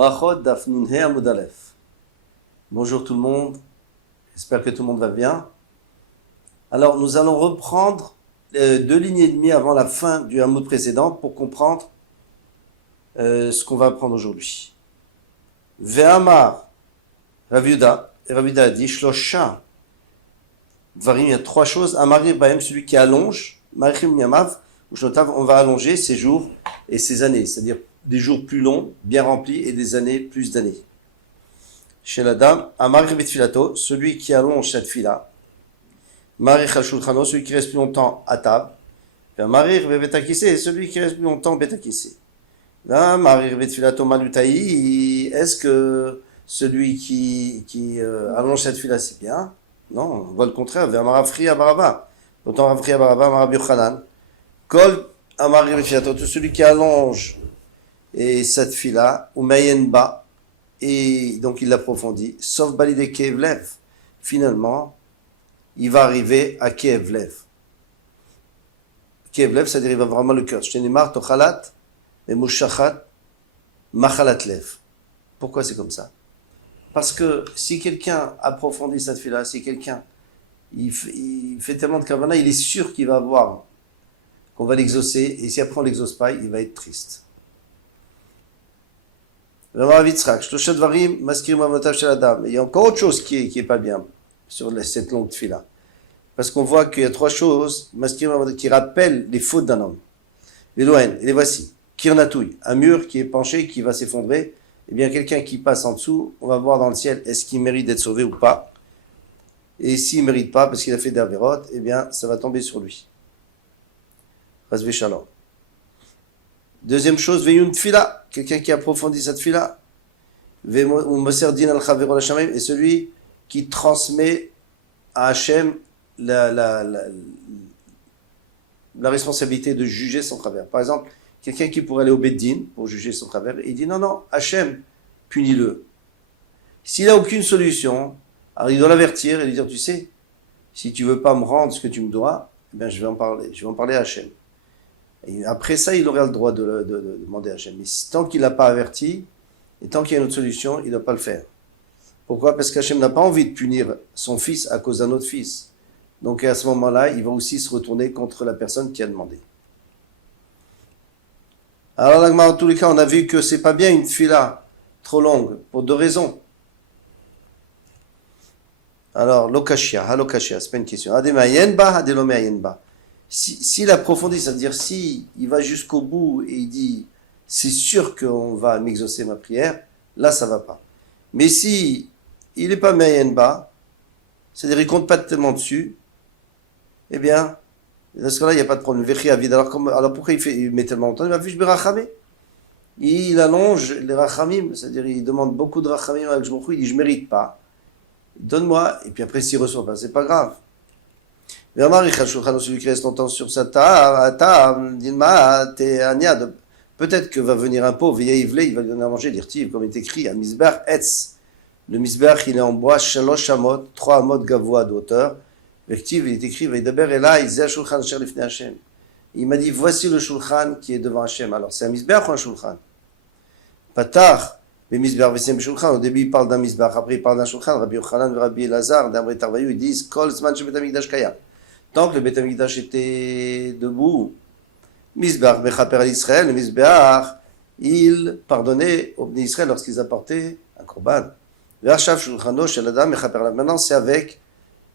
Brachot Daf Nun He Amud Aleph. Bonjour tout le monde, j'espère que tout le monde va bien. Alors nous allons reprendre 2 lignes et demie avant la fin du Hamoud précédent pour comprendre ce qu'on va apprendre aujourd'hui. Ve'amar Rav Yehuda, et Rav Yehuda a dit Shlosha Dvarim, il y a 3 choses. Amari Bahem, celui qui allonge, Marichim Yamav, ou Shnotav, on va allonger ses jours et ses années, c'est-à-dire des jours plus longs, bien remplis, et des années, plus d'années. Chez la dame, Amari Betfilato, celui qui allonge cette fila, Marich al-Shulchano, celui qui reste plus longtemps à table, Marich Betakissé, celui qui reste plus longtemps Betakissé. Là, Marich Betfilato Malutaï, est-ce que celui qui allonge cette fila, c'est bien? Non, on voit le contraire, vers Marafri Abaraba. Autant Marafri Abaraba, Marabi Yochanan. Kol Amari Betfilato, tout celui qui allonge et cette fila, ou Mayenba, et donc il l'approfondit, sauf Balide Kevlev. Finalement, il va arriver à Kevlev. Kevlev, c'est-à-dire il va vraiment le cœur. Shtenimar, Tochalat, et Mushachat, Machalatlev. Pourquoi c'est comme ça? Parce que si quelqu'un approfondit cette fila, si quelqu'un il fait tellement de kavana, il est sûr qu'il va avoir, qu'on va l'exaucer, et si après on l'exauce pas, il va être triste. Il y a encore autre chose qui est pas bien sur cette longue fila. Parce qu'on voit qu'il y a 3 choses qui rappellent les fautes d'un homme. Les loin, et les voici. Kirnatouille, un mur qui est penché, qui va s'effondrer. Eh bien, quelqu'un qui passe en dessous, on va voir dans le ciel, est-ce qu'il mérite d'être sauvé ou pas. Et s'il ne mérite pas, parce qu'il a fait des avérotes, eh bien, ça va tomber sur lui. Rasvé Shalom. Deuxième chose, Veyun Tfila, quelqu'un qui approfondit cette fila. Et celui qui transmet à Hachem la responsabilité de juger son travers. Par exemple, quelqu'un qui pourrait aller au Beddin pour juger son travers, il dit non, Hachem, punis-le. S'il n'a aucune solution, alors il doit l'avertir et lui dire, tu sais, si tu veux pas me rendre ce que tu me dois, eh bien je vais en parler à Hachem. Et après ça, il aurait le droit de demander à Hachem. Mais tant qu'il n'a pas averti, et tant qu'il y a une autre solution, il ne doit pas le faire. Pourquoi? Parce qu'Hachem n'a pas envie de punir son fils à cause d'un autre fils. Donc à ce moment-là, il va aussi se retourner contre la personne qui a demandé. Alors là, en tous les cas, on a vu que c'est pas bien une fila trop longue, pour 2 raisons. Alors, lokashia, c'est pas une question. Ademayenba, adelomeyenba. S'il approfondit, c'est-à-dire si il va jusqu'au bout et il dit c'est sûr qu'on va m'exaucer ma prière, là ça va pas. Mais si il n'est pas meyenba, c'est-à-dire il compte pas tellement dessus, eh bien, dans ce cas-là, il n'y a pas de problème. Alors pourquoi il met tellement longtemps? Il va fiche rachamé. Il allonge les rachamim, c'est-à-dire il demande beaucoup de rachamim avec je il dit je mérite pas. Donne-moi, et puis après s'il reçoit pas, c'est pas grave. Celui qui reste longtemps sur sa table, peut-être que va venir un pauvre, il va lui donner à manger, dire comme il est écrit, à Misbech Etz. Le Misbech, il est en bois, 3 amot gavois de hauteur. Il est écrit, il m'a dit, voici le shulchan qui est devant Hachem. Alors, c'est un Misbech ou un shulchan? Patar, le Misbech, c'est un shulchan. Au début, il parle d'un Misbech, après, il parle d'un shulchan. Rabbi Yochanan, Rabbi Elazar, d'Amre Tarvayu, ils disent, Kol Zman Shel Bet HaMikdash Kayam. Tant que le Bet HaMikdash était debout, Misbech, Mechaper al Israël, le Misbech, il pardonnait aux Bnei Israël lorsqu'ils apportaient un korban. Maintenant, c'est avec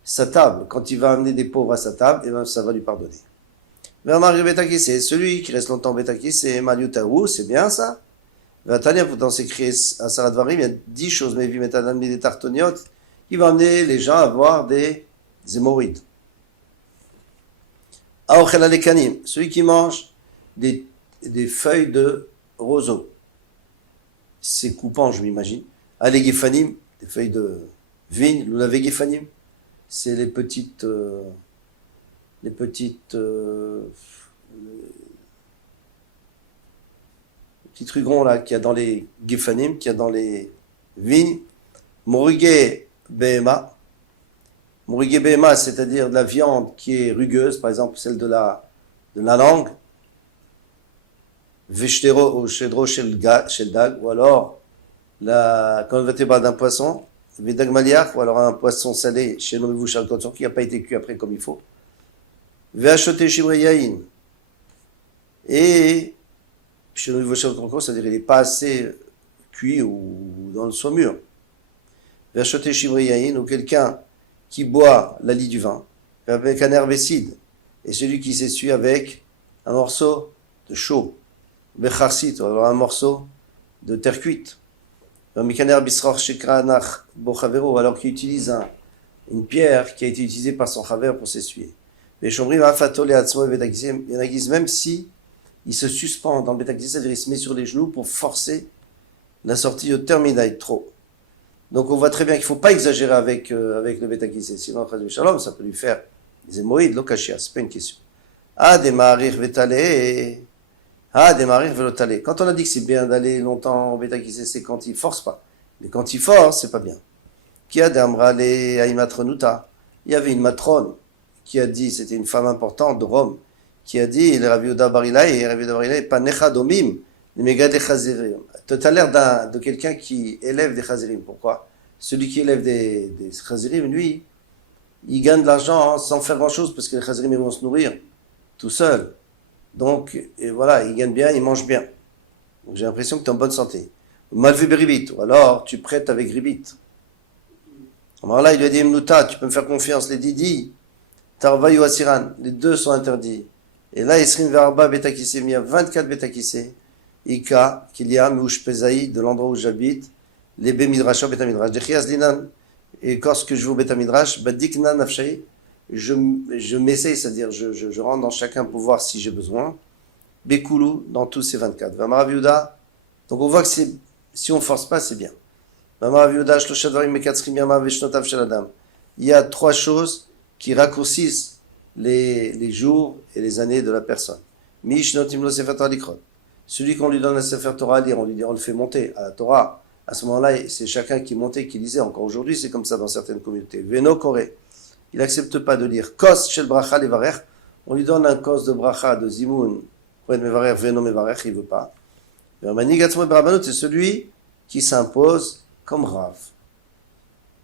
sa table. Quand il va amener des pauvres à sa table, et bien, ça va lui pardonner. Celui qui reste longtemps Betaki, c'est Maliutaou, c'est bien ça. Pourtant, c'est écrit à Sarat Varim, il y a 10 choses, mais des tartoniot, qui va amener les gens à avoir des hémorroïdes. Celui qui mange des feuilles de roseau. C'est coupant, je m'imagine. Les Gefanim, des feuilles de vigne, vous l'avez Gefanim, c'est les petites petits rugrons là qu'il y a dans les Gefanim, qu'il y a dans les vignes. Morigué Behema, c'est-à-dire de la viande qui est rugueuse, par exemple celle de la langue. Veshtero ou Shedro Shel Dag, ou alors la colonne vertébrale d'un poisson, Vedagmaliach, ou alors un poisson salé chez Nouvou Shalkotsor qui n'a pas été cuit après comme il faut. Veachote Shimreyain. Et chez Nouvou Shalkotsor, c'est-à-dire qu'il n'est pas assez cuit ou dans le saumur. Veachote Shimreyain, ou quelqu'un qui boit la lie du vin, avec un herbicide, et celui qui s'essuie avec un morceau de chaux, Becharsit, ou alors un morceau de terre cuite. Alors qu'il utilise une pierre qui a été utilisée par son chaver pour s'essuyer. Il y en a qui disent même si il se suspend dans le bétakis, c'est-à-dire il se met sur les genoux pour forcer la sortie au terminail trop. Donc on voit très bien qu'il ne faut pas exagérer avec le bétakis, sinon shalom, ça peut lui faire des hémorroïdes, l'okashia, c'est pas une question. Quand on a dit que c'est bien d'aller longtemps au bétakis, c'est quand il force pas. Mais quand il force, c'est pas bien. Il y avait une matrone qui a dit, c'était une femme importante de Rome, qui a dit, le Rav Yehuda Bar Ilai, panecha domim, nemegad chazirim. Tu as l'air de quelqu'un qui élève des chazirim. Pourquoi? Celui qui élève des chazirim, lui, il gagne de l'argent sans faire grand chose parce que les chazirim ils vont se nourrir tout seuls. Donc, et voilà, il gagne bien, il mange bien. Donc j'ai l'impression que tu es en bonne santé. Malvé beribit, ou alors tu prêtes avec ribit. Alors là, il lui a dit, Mnuta, tu peux me faire confiance, les didi, Tarvayu Asiran, les deux sont interdits. Et là, Isrin Verba Betakissé, il y a 24 Betakissé, Ika, qu'il y a, Mouch Pesaï, de l'endroit où j'habite, les Bemidrash, Betamidrash, Dechias Linan, et lorsque je vais au Betamidrash, Badikna Nafshaï, je m'essaye, c'est-à-dire je rentre dans chacun pour voir si j'ai besoin. Bekoulou, dans tous ces 24. Vamara Viuda, donc on voit que si on ne force pas, c'est bien. Il y a trois choses qui raccourcissent les jours et les années de la personne. Celui qu'on lui donne la Sefer Torah à lire, on le fait monter à la Torah. À ce moment-là, c'est chacun qui montait, qui lisait. Encore aujourd'hui, c'est comme ça dans certaines communautés. Veno Koré, il n'accepte pas de lire. Kos shel bracha levarech, on lui donne un kos de bracha, de zimoun, pour être mevarech, veno mevarech, il ne veut pas. C'est celui qui s'impose comme Rav.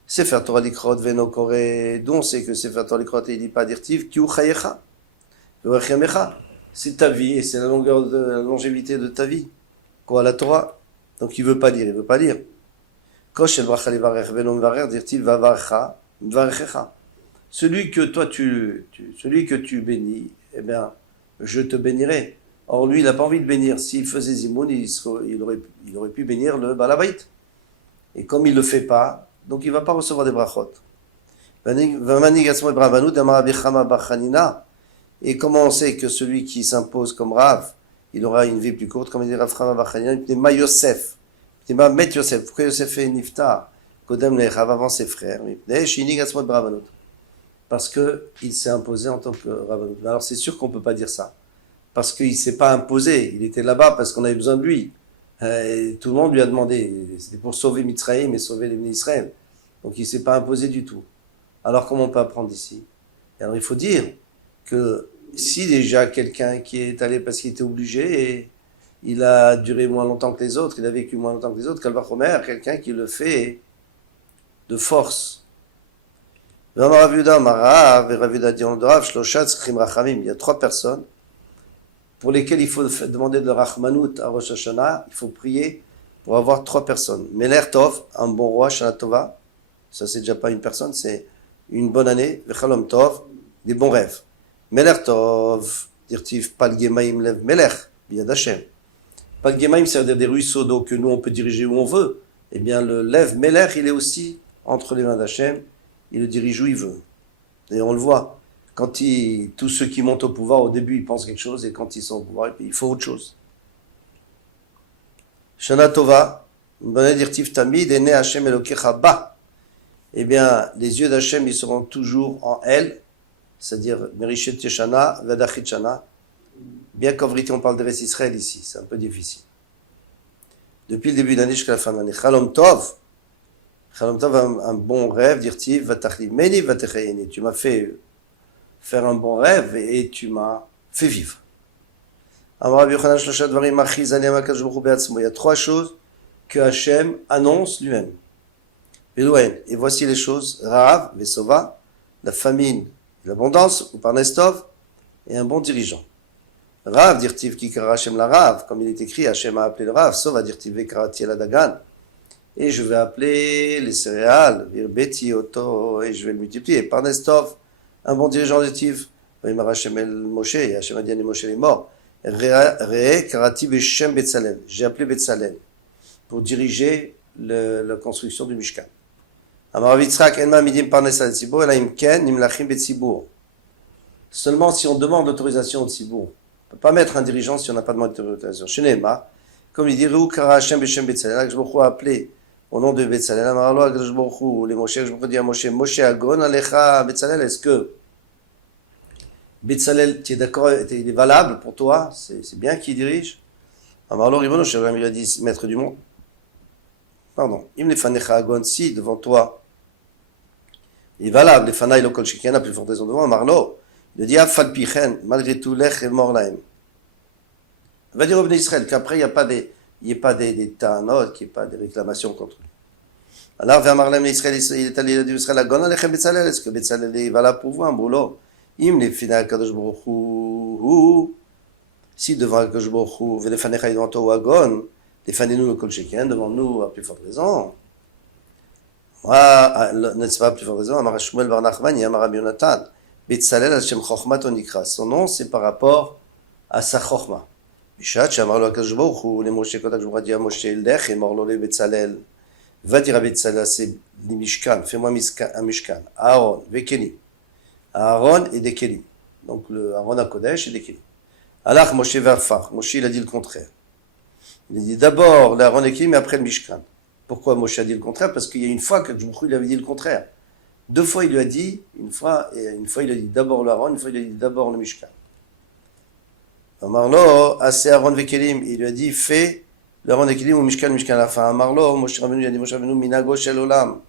Sefer Torah Likrot Veno Koré, dont on sait que Sefer Torah Likrot, il ne dit pas d'irtiv, Kiu Chayecha, c'est ta vie et c'est la longévité de ta vie. Quoi, la Torah? Donc il ne veut pas lire, il ne veut pas lire. Kosh el bracha levarech veno mevarech, d'irtiv vavarcha, mevarechecha. Celui que tu bénis, eh bien, je te bénirai. Or, lui, il n'a pas envie de bénir. S'il faisait zimoun, il aurait pu bénir le balabait. Et comme il ne le fait pas, donc il ne va pas recevoir des brachot. Et comment on sait que celui qui s'impose comme Rav, il aura une vie plus courte, comme il dit Rav Chama Bar Chanina, il ma Yosef. Il ma Met Yosef. Pourquoi Yosef est niftar? Kodem le Rav avant ses frères. Parce qu'il s'est imposé en tant que Rav. Alors c'est sûr qu'on ne peut pas dire ça. Parce qu'il ne s'est pas imposé. Il était là-bas parce qu'on avait besoin de lui. Et tout le monde lui a demandé. C'était pour sauver Mitzrayim et sauver les Israël. Donc il ne s'est pas imposé du tout. Alors comment on peut apprendre d'ici? Alors il faut dire que si déjà quelqu'un qui est allé parce qu'il était obligé et il a duré moins longtemps que les autres, il a vécu moins longtemps que les autres, Kalvachomer, quelqu'un qui le fait de force. Il y a trois personnes pour lesquelles il faut demander de Rachmanout à Rosh Hashanah, il faut prier pour avoir trois personnes. Meler Tov, un bon roi, Shana Tova, ça c'est déjà pas une personne, c'est une bonne année, Vechalom Tov, des bons rêves. Meler Tov, dirtiv Pal Gemaim Lev Meler, Biyad Hashem. Pal Gemaim, c'est-à-dire des ruisseaux d'eau que nous on peut diriger où on veut. Eh bien le Lev Meler, il est aussi entre les mains d'Hachem, il le dirige où il veut. Et on le voit. Quand tous ceux qui montent au pouvoir, au début, ils pensent quelque chose, et quand ils sont au pouvoir, il faut autre chose. Shana Tova, dirtiv Tamid, Ene Hashem Elokecha Ba. Eh bien, les yeux d'Hachem, ils seront toujours en elle, c'est-à-dire Merishet Yeshana, Vedachit Shana. Bien qu'en vérité, on parle de Ves Israël ici, c'est un peu difficile. Depuis le début de l'année jusqu'à la fin de l'année. Chalom Tov, un bon rêve, dirtiv Vatachli Meni Vatechayeni. Tu m'as fait faire un bon rêve et tu m'as fait vivre. Il y a trois choses que Hachem annonce lui-même. Et voici les choses, Rahav, Vesova, la famine, l'abondance, ou par Nestov, et un bon dirigeant. Rav, dirtiv ki kara Hachem la Rav, comme il est écrit, Hachem a appelé le Rav, Sova, dirtiv vekarati la Dagan, et je vais appeler les céréales, Virbeti, Oto, et je vais le multiplier. Par Nestov, un bon dirigeant dirtiv, Vimar Hachem el Moshe, et Hachem a dit, Moshe est mort. Re, karati Beshem Betzalel, j'ai appelé Betzalel, pour diriger la construction du Mishkan. Amar Yitzhak, Enma midim par Nesal Tzibur, Elaim Ken, Nimlachim Betzibur. Seulement si on demande l'autorisation au Tzibur. On ne peut pas mettre un dirigeant si on n'a pas demandé l'autorisation. Chez Nema, comme il dit, Reu Kara Hashem Beshem Betzalel, Akadosh Baruch Hu a appelé au nom de Betzalel, Amar Lo Akadosh Baruch Hu, les Moshe, Akadosh Baruch Hu dit à Moshe, Moshe Agon Alecha Betzalel, est-ce que Betzalel, tu es d'accord, il est valable pour toi, c'est bien qu'il dirige? Amar Lo Ribono Shalom, il a dit, maître du monde. Pardon, Im Lefanecha Agon, si devant toi, il est valable, les Fanaï Lokol Shekian, a plus forte raison devant, Amar Lo. Il dit, Afal Pichen, malgré tout, l'ech et mort lahem. Il va dire au Bnei Israël qu'après, il n'y ait pas des ta'anot, qu'il n'y ait pas des réclamations contre lui. Alors, vers Marlem Israël, il est allé dire Israël, Gon alechem Betzalel, est-ce que Betzalel est valable pour vous, un boulot? Im les final Kadosh Baruch Hu, si devant Kadosh Baruch Hu, Velefanecha devant toi ou Agon, défendez-nous le Kol Shekin, devant nous, à plus forte raison. N'est-ce pas à plus forte raison? Amar Shmuel bar Nachman, Amar Rabbi Yonatan. Betzalel Hashem Chochmat Onikra. Son nom, c'est par rapport à sa Chochma. Bishat, Shamar lo Akadosh Baruch Hu, les Moshe Kodak, je vous dis à Moshe, Lech et Morlo le Betzalel. Va dire à Betzalel, c'est les Mishkan, fais-moi un Mishkan. Aaron, Vekeli. Aaron et des Kelim. Donc le Aaron à Kodesh et des Kelim. Alors Moshe Vafar. Moshe, il a dit le contraire. Il a dit d'abord l'Aaron et Kelim, mais après le Mishkan. Pourquoi Moshe a dit le contraire? Parce qu'il y a une fois que il avait dit le contraire. Deux fois, il lui a dit, une fois, il a dit d'abord l'Aaron, une fois, il a dit d'abord le Mishkan. Amarlo, assez Aaron Vekelim, il lui a dit, fais l'Aaron Vekelim ou Mishkan à la fin. Amarlo, Moshe Rabbeinu, il a dit, Moshe Rabbeinu, Minago Shel Olam.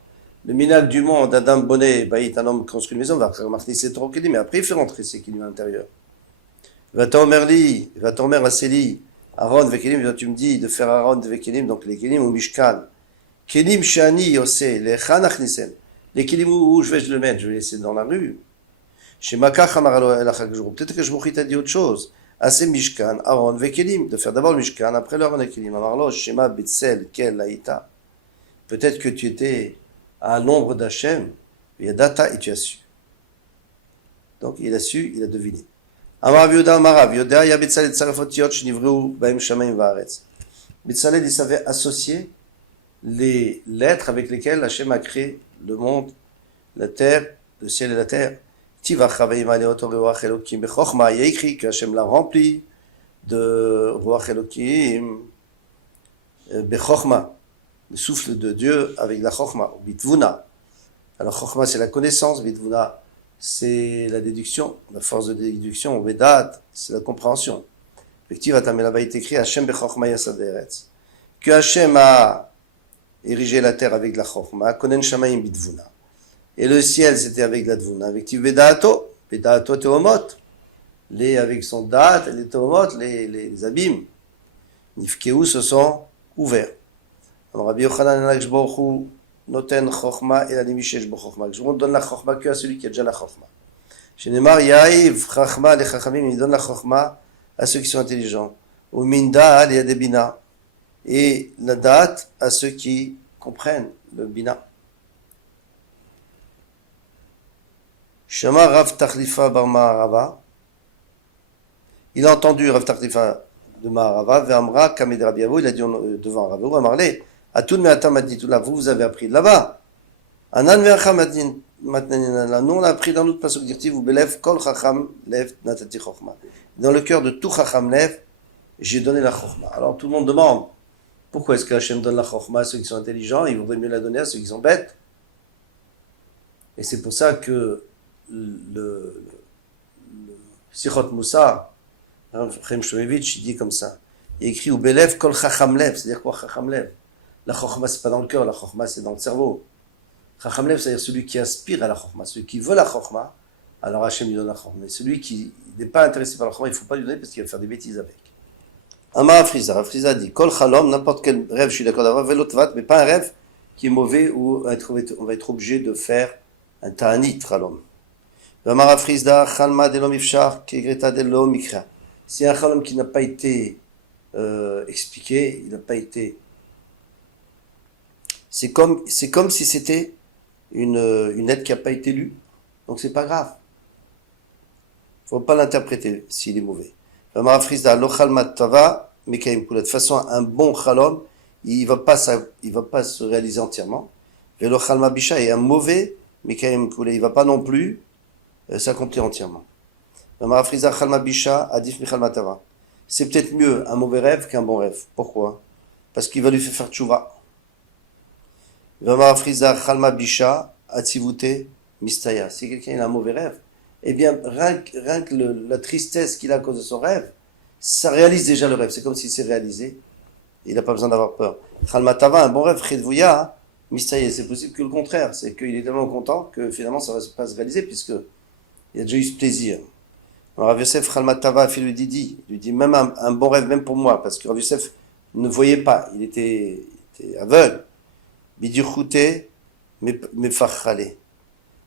Le minag du monde, Adam Bonnet, Baït, un homme construit une maison, va remarquer ses trois Kelim, mais après, il fait rentrer ses Kelim à l'intérieur. Va-t'en Merli, va-t'en Mer Aseli, Aaron Vekelim, tu me dis de faire Aaron Vekelim, donc les Kelim ou Mishkan. Kelim Shani Yosé, les Chanach Nisem. Les Kelim où je vais le mettre? Je vais laisser dans la rue. Chez Makach Amaralo El Achakjou. Peut-être que je m'aurais dit autre chose. Assez Mishkan, Aaron, Vekelim. De faire d'abord le Mishkan, après l'Aaron et Kelim. Amarlo, Shema Betzel, Kel, Laïta. Peut-être que tu étais à l'ombre d'Hachem. Il y a data et tu as su. Donc il a su, il a deviné. Amar Vyoda Amarav. Yoda, Ya Betzel et Tsarefot Yot, Shnivreu, Baim Shamaim Vaaretz. Betzel, il savait associer les lettres avec lesquelles Hachem a créé le monde, la terre, le ciel et la terre. Il y a écrit que Hachem l'a rempli de Ruach Elokim, Bechokma, le souffle de Dieu avec la Chokma, Bitvuna. Alors Chokma c'est la connaissance, Bitvuna c'est la déduction, la force de déduction, Vedat c'est la compréhension. Effectivement, là-bas il est écrit Hachem Bechokma Yasaderetz. Que Hachem a érigé la terre avec la Chokma, Konen Shamayim Bitvuna. Et le ciel, c'était avec la Dvuna, avec Tivedato, Vedato Teomot, les avec son date, les Teomot, les abîmes. Nifkeu se sont ouverts. Alors Rabbi Yochanan Anash Baruch Noten Chochma et la Nimishesh Bo Chochma. Je vous donne la Chochma que à celui qui a déjà la Chochma. Chez Neymar, Yaïv, Chachma, les Chachamim, il donne la Chochma à ceux qui sont intelligents. Au Minda, il y a des Bina. Et la date à ceux qui comprennent le Bina. Shema Rav Tachlifa bar Maharava. Il a entendu Rav Tachlifa de Maharava, Ve'amra Kamed Rabbi Avo, il a dit devant Rav Avo, Amarle, Atun Me'atam Adnitula, vous avez appris de là-bas. Anan Ve'acham Matnanina, nous on a appris dans notre pasuk dirtiv, vous belev kol chacham lev natati chochma. Dans le cœur de tout chacham lev, j'ai donné la chochma. Alors tout le monde demande, pourquoi est-ce que Hachem donne la chochma à ceux qui sont intelligents, il vaudrait mieux la donner à ceux qui sont bêtes. Et c'est pour ça que le Sichot Moussa, Chaim Shomevitch, il dit comme ça. Il écrit ou belev kol chacham lev, c'est-à-dire quoi chacham lev? La chokhma c'est pas dans le cœur, la chokhma c'est dans le cerveau. Chacham lev, c'est-à-dire celui qui aspire à la chokhma, celui qui veut la chokhma, alors Hachem lui donne la chokhma. Mais celui qui n'est pas intéressé par la chokhma, il ne faut pas lui donner parce qu'il va faire des bêtises avec. Amar Afriza dit, Kol Chalom, n'importe quel rêve, je suis d'accord d'avoir, Velotvat, mais pas un rêve qui est mauvais où on va être obligé de faire un ta'anit, Chalom. Amar Afriza, Chalma delom ifshar, Kegreta delom ikra. C'est un Chalom qui n'a pas été expliqué, il n'a pas été. C'est comme si c'était une lettre qui n'a pas été lue, donc c'est pas grave. Faut pas l'interpréter s'il est mauvais. De toute façon, un bon chalom, il va pas se réaliser entièrement. Et un mauvais, il va pas non plus s'accomplir entièrement. C'est peut-être mieux un mauvais rêve qu'un bon rêve. Pourquoi? Parce qu'il va lui faire tchouva. Si quelqu'un a un mauvais rêve, eh bien, rien que la tristesse qu'il a à cause de son rêve, ça réalise déjà le rêve. C'est comme s'il s'est réalisé. Il n'a pas besoin d'avoir peur. Khalmatava, un bon rêve, Khedvouya, Mistaye, c'est possible que le contraire. C'est qu'il est tellement content que finalement ça ne va pas se réaliser puisque il a déjà eu ce plaisir. Alors Rav Yosef, Khalmatava, fait le Didi. Il lui dit même un bon rêve, même pour moi, parce que Rav Yosef ne voyait pas. Il était aveugle. Bidur mais Fachale.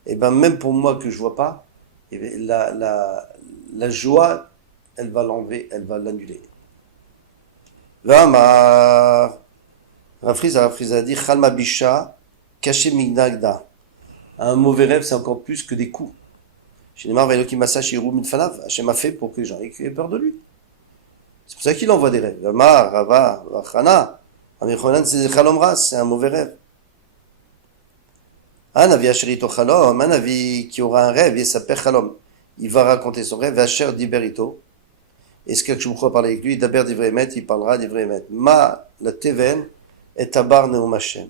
Et ben même pour moi que je vois pas, et bien, la joie, elle va l'enlever, elle va l'annuler. Vama Rafriza dit Chalma Bisha caché Mignagda. Un mauvais rêve, c'est encore plus que des coups. Chez les Marvel qui massage Hirou Mitfanav, Hachem a fait pour que les gens aient peur de lui. C'est pour ça qu'il envoie des rêves. Vama, Rava, Vachana, Amichonan, c'est Chalomra, c'est un mauvais rêve. Un avi asherito chalom, un avi qui aura un rêve, il s'appelle chalom. Il va raconter son rêve, Asher diberito. Est-ce que je vous parler avec lui? D'abord d'Ivremet, il parlera d'Ivremet. Ma, la teven, et tabar neum Hashem.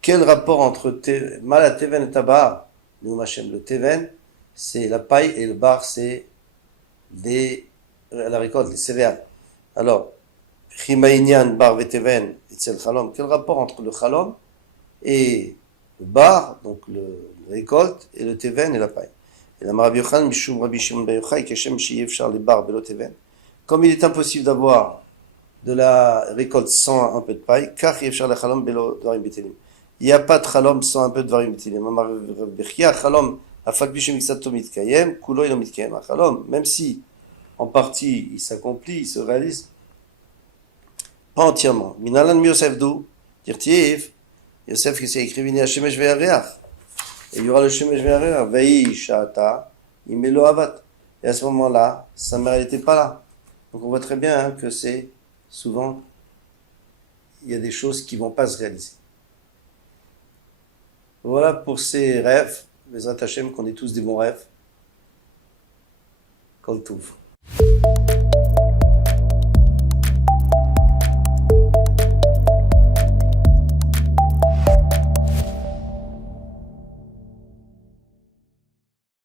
Quel rapport entre ma, la teven et tabar neum Hashem? Le teven, c'est la paille, et le bar, c'est la récolte, les céréales. Alors, chimaïnian, bar, veteven, et tsel chalom. Quel rapport entre le chalom et le bar, donc le récolte, et le teven et la paille. Et la Rabbi Yochanan, Mishum Rabbi Shimon ben Yochai, Keshem Shiyev Shar le bar belo teven. Comme il est impossible d'avoir de la récolte sans un peu de paille, car Yev Shar le chalom belo dvarim betelim. Il n'y a pas de chalom sans un peu de dvarim betelim. Rabbi Chia, chalom, afak bishum iksato mitkayem, kulo ilo mitkayem. Chalom, même si en partie il s'accomplit, il se réalise, pas entièrement. Minalan mi Yosef dou, dirtiev. Yosef qui s'est écrit Vini Hashemesh ve'areach. Et il y aura le Shemesh ve'areach. Ve'i sha'ata, imelo avat. Et à ce moment-là, sa mère n'était pas là. Donc on voit très bien que c'est souvent, il y a des choses qui ne vont pas se réaliser. Voilà pour ces rêves. Bezrat Hashem, qu'on ait tous des bons rêves. Kol Tov.